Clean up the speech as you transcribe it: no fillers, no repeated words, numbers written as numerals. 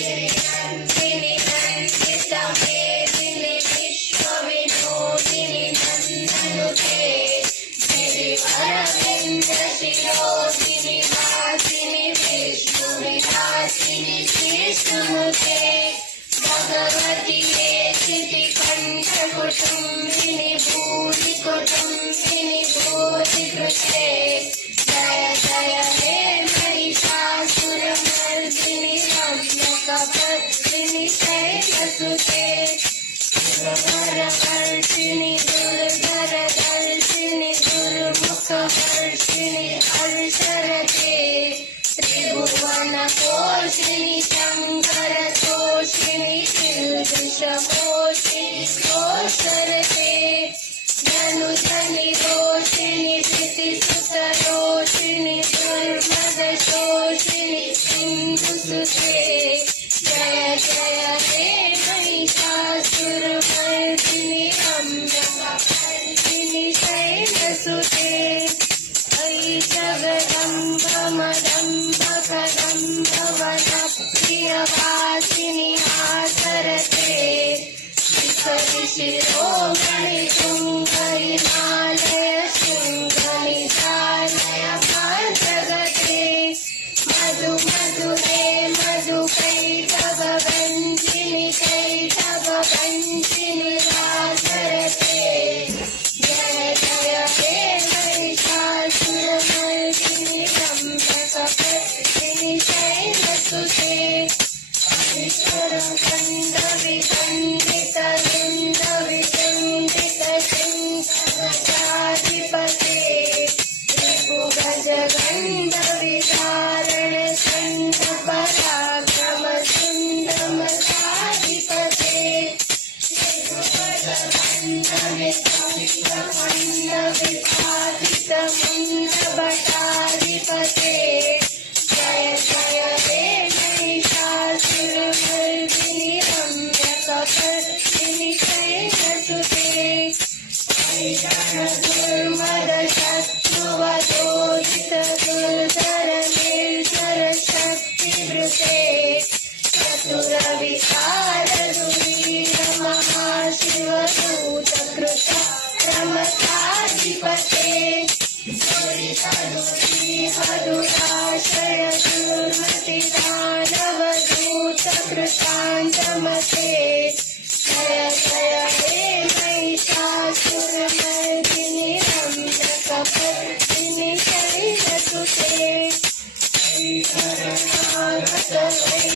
नन्दिनि नन्दितमेदिनि विश्वविनोदिनि नन्दनुते गिरिवरविन्दशिरोदिनि वासिनि विष्णुविलासिनि श्रीष्णुनुते भगवति चितिकण्ठकुटुम्बिनि भूरिकुटुम्बिनि भूरिकृते जय जय हे महिषासुरमर्दिनि रम्यकपर्दिनि शैलसुते सुरवरवर्षिणि दुर्धरदर्शिनि दुर्मुखवर्षिणि हर्षरते त्रिभुवनपोषिणि शङ्करतोषिणि कीर्तिशमोषिणि घोषरते धनुधनिरोषिणि धृतिसुतरोषिणि दुर्मदशोषिणि सिन्धुसुते जय जय हे महिषासुरमर्दिनि रम्यकपर्दिनि शैलसुते अयि जगदम्ब मदम्ब कदम्ब वनप्रियवासिनि आचरते शिखरि शिरोमणि तुङ्ग हिमालय शृङ्गनिधालय भान्तगते मधु मधुरे मधुकैटभवञ्चिनि कैटभवञ्चिनि राजरते जय जय हे महिषासुरमर्दिनि रम्यकपर्दिनि शैलसुते विचरकण्डविखण्डितविखण्डितचिन्तनचाधिपते रिपुगजगण्डविधारणसुन्दपराक्रमसुन्दमसाधिपते रिपुगजगण्डविखण्डितखण्डविखादितमुण्डभटाधिपते जय जय हे महिषासुरमर्दिनि रम्यकपर्दिनि शैलसुते दुर्मदशत्रुवदोदित दुर्धर निर्जर शक्तिवृते चतुरविकार दुरीर महाशिवदूतकृत प्रमथाधिपते दुराशय दुर्मतिदानवदूतकृतान्तमते